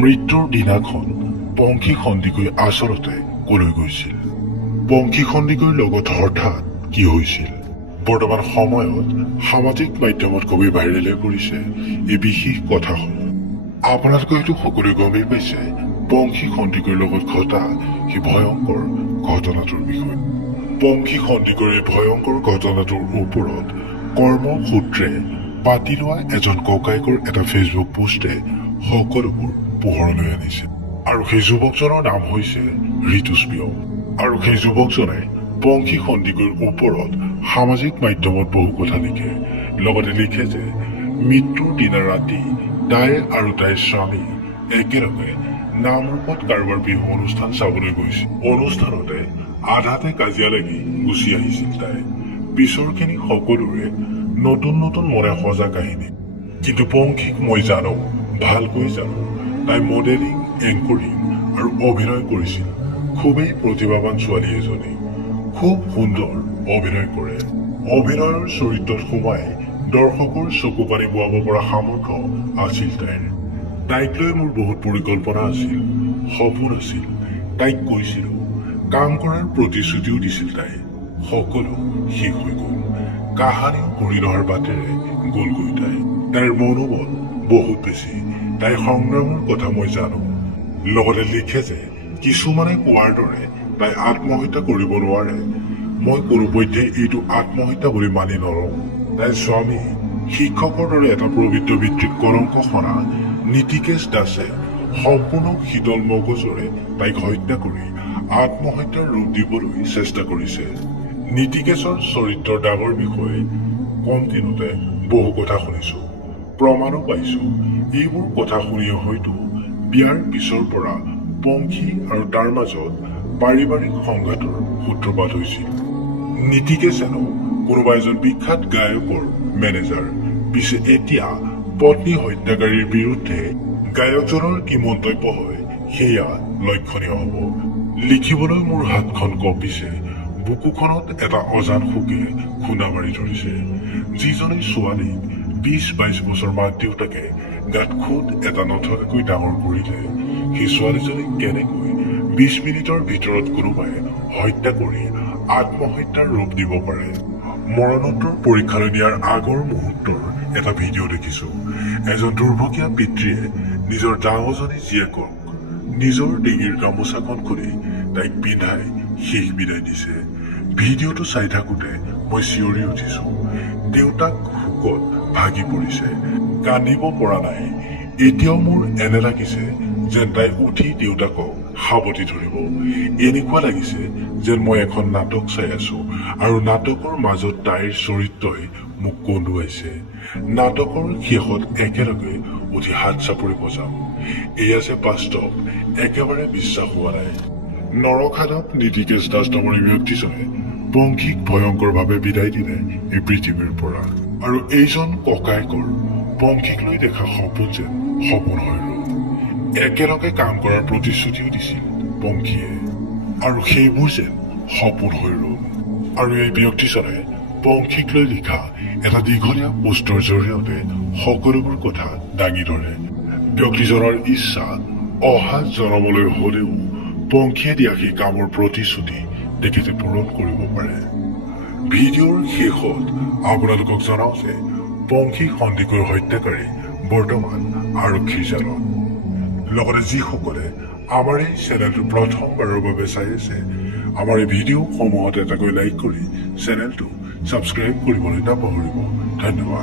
মৃত্যুৰ দিনাখন পংখী সন্দিকৈ আচলতে কলৈ গৈছিল? পংখী সন্দিকৈৰ লগত হঠাৎ কি হৈছিল? বৰ্তমান সময়ত সামাজিক মাধ্যমত খুবেই ভাইৰেল হৈ পৰিছে এই বিশেষ কথাসমূহ। আপোনালোকে হয়তো সকলোৱে গমেই পাইছে পংখী সন্দিকৈৰ লগত ঘটা সেই ভয়ংকৰ ঘটনাটোৰ বিষয়ে। পংখী সন্দিকৈৰ এই ভয়ংকৰ ঘটনাটোৰ ওপৰত কৰ্মসূত্ৰে পাতি লোৱা এজন ককায়েকৰ এটা ফেচবুক পোষ্টে সকলোবোৰ পোহৰলৈ আনিছে। আৰু সেই যুৱকজনৰ নাম হৈছে ঋতুস্পৃহ। আৰু সেই যুৱকজনে পংখী সন্দিকৈৰ ওপৰত সামাজিক মাধ্যমত বহু কথা লিখে। লগতে লিখে যে মৃত্যুৰ দিনা ৰাতি তাই আৰু তাইৰ স্বামী একেলগে নামৰূপত কাৰোবাৰ বিহু অনুষ্ঠান চাবলৈ গৈছিল। অনুষ্ঠানতে আধাতে কাজিয়া লাগি গুচি আহিছিল তাই। পিছৰখিনি সকলোৰে নতুন নতুন মনে সজা কাহিনী। কিন্তু পংখীক মই জানো, ভালকৈ জানো, তাই মডেলিং, এংকৰিং আৰু অভিনয় কৰিছিল। খুবেই প্ৰতিভাৱান ছোৱালী এজনী, খুব সুন্দৰ অভিনয় কৰে। অভিনয়ৰ চৰিত্ৰত সোমাই দৰ্শকৰ চকু পানী বোৱাব পৰা সামৰ্থ্য আছিল তাইৰ। তাইক লৈ মোৰ বহুত পৰিকল্পনা আছিল, সপোন আছিল। তাইক কৈছিলো, কাম কৰাৰ প্ৰতিশ্ৰুতিও দিছিল তাই। সকলো শেষ হৈ গল। কাহানিও কৰি নোহাৰ বাটেৰে গলগৈ তাই। তাইৰ মনোবল বহুত বেছি। তাইৰ সংগ্ৰামৰ কথা মই জানো। লগতে লিখে যে কিছুমানে কোৱাৰ দৰে তাই আত্মহত্যা কৰিব নোৱাৰে। মই কোনোপধ্যে এইটো আত্মহত্যা বুলি মানি নলওঁ। তাইৰ স্বামী শিক্ষকৰ দৰে এটা প্ৰবৃদ্ধ পিতৃক কলংক সনা নীতিকেশ দাসে সম্পূৰ্ণ শীতল মগজুৰে তাইক হত্যা কৰি আত্মহত্যাৰ ৰূপ দিবলৈ চেষ্টা কৰিছে। নীতিকেশৰ চৰিত্ৰৰ দাগৰ বিষয়ে কম দিনতে বহু কথা শুনিছো, প্ৰমাণো পাইছো। এইবোৰ কথা শুনিও হয়তো বিয়াৰ পিছৰ পৰা পংখী আৰু তাৰ মাজত পাৰিবাৰিক সংঘাতৰ সূত্ৰপাত হৈছিল। নীতিকেশেনো কোনোবা এজন বিখ্যাত গায়কৰ মেনেজাৰ। পিছে এতিয়া পত্নী হত্যাকাৰীৰ বিৰুদ্ধে গায়কজনৰ কি মন্তব্য হয় সেয়া লক্ষণীয় হব। লিখিবলৈ মোৰ হাতখন কঁপিছে। বুকুখনত এটা অজান শোকে খুন্দা মাৰি ধৰিছে। যিজনী ছোৱালীক 20-22 বছৰ মাক দেউতাকে গাত খুদ এটা নথকাকৈ ডাঙৰ কৰিলে, সেই ছোৱালীজনীক কেনেকৈ 20 মিনিটৰ ভিতৰত কোনোবাই হত্যা কৰি আত্মহত্যাৰ ৰূপ দিব পাৰে। মৰণোত্তৰ পৰীক্ষালৈ নিয়াৰ আগৰ মুহূৰ্তৰ এটা ভিডিঅ' দেখিছো। এজন দুৰ্ভগীয়া পিতৃয়ে নিজৰ ডাঙৰজনী জীয়েকক নিজৰ ডিঙিৰ গামোচাখন খুলি তাইক পিন্ধাই শেষ বিদায় দিছে। ভিডিঅ'টো চাই থাকোতে মই চিঞৰি উঠিছো। দেউতাক শোকত ভাগি পৰিছে, কান্দিব পৰা নাই। এতিয়াও মোৰ এনে লাগিছে যেন তাই উঠি দেউতাকক সাৱটি ধৰিব। এনেকুৱা লাগিছে যেন মই এখন নাটক চাই আছো আৰু নাটকৰ মাজত তাইৰ চৰিত্ৰই মোক কন্দুৱাইছে। নাটকৰ শেষত একেলগে উঠি হাত চাপৰি বজাম। এয়া যে বাস্তৱ, একেবাৰে বিশ্বাস হোৱা নাই। নৰখাদক নীতিকেশ দাস নামৰ ব্যক্তিজনে পংখীক ভয়ংকৰভাৱে বিদায় দিলে এই পৃথিৱীৰ পৰা। আৰু এইজন ককায়েকৰ পংখীক লৈ দেখা সপোন যেন সপোন হৈ ৰল। একেলগে কাম কৰাৰ প্ৰতিশ্ৰুতিও দিছিল পংখীয়ে, আৰু সেইবোৰ যেন সপোন হৈ ৰল। আৰু এই ব্যক্তিজনে পংখীক লৈ লিখা এটা দীঘলীয়া পোষ্টৰ জৰিয়তে সকলোবোৰ কথা দাঙি ধৰে। ব্যক্তিজনৰ ইচ্ছা অহা জনমলৈ হলেও পংখীয়ে দিয়া সেই কামৰ প্ৰতিশ্ৰুতি তেখেতে পূৰণ কৰিব পাৰে। ভিডিঅ'ৰ শেষত আপোনালোকক জনাও যে পংখী সন্দিকৈৰ হত্যাকাৰী বৰ্তমান আৰক্ষীৰ জালত। লগতে যিসকলে আমাৰ এই চেনেলটো প্ৰথমবাৰৰ বাবে চাই আছে, আমাৰ এই ভিডিঅ'সমূহত এটাকৈ লাইক কৰি চেনেলটো ছাবস্ক্ৰাইব কৰিবলৈ নাপাহৰিব। ধন্যবাদ।